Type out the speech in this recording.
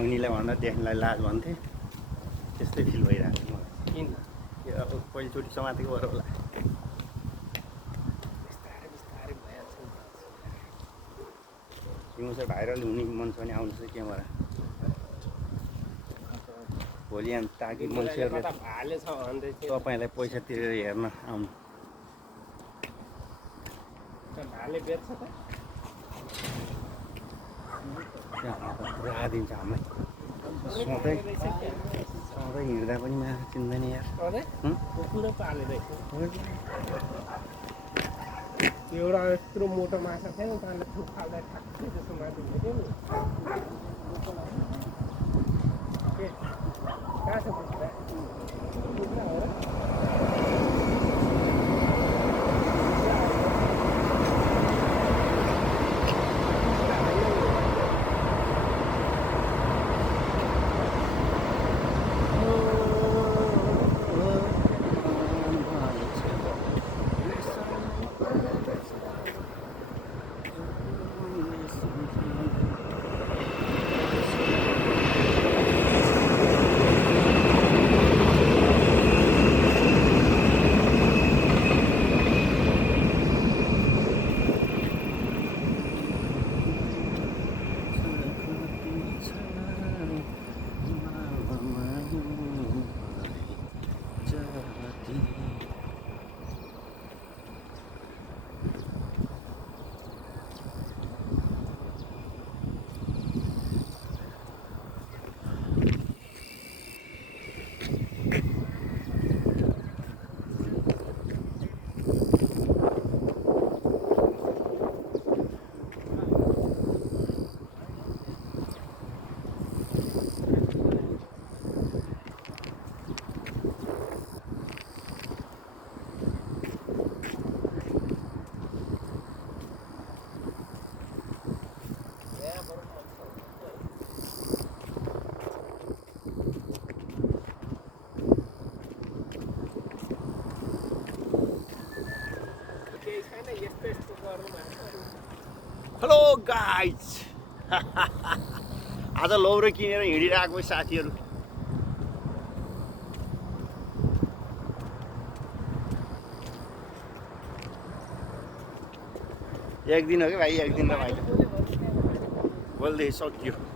भग्नीलाई भन्दा देख्नलाई लाज भन्थे त्यस्तै फिल भइरहेको छ मलाई किन यो अब पहिलोचोटि समातेको भएर होला बिस्तारै बिस्तारै भइहाल्छ नि तिम्रो चाहिँ भाइरल हुने मन छ भने आउनुहोस् है क्यामेरा भोलि हामी ताकि मान्छेहरूले कता भाले छ भन्दै थियो तपाईँलाई पैसा तिरेर हेर्न आउनु भाले बेच्छ त पुरा दिन्छ हामीलाई सधैँ सधैँ हिँड्दा पनि माछा चिन्दैन यार कुकुरो पाले रहेछ एउटा यत्रो मोटो माछा थियो नि त्यसले थुक्पाल्दा ठ्याक्कै जस्तो माथि भेट्यो नि कहाँ छ कुखुरा कुखुरा हो र हेलो गाइज आज लौरो किनेर हिँडिरहेको साथीहरू एक दिन हो कि भाइ एक दिन त भाइ बोल्दै सक्यो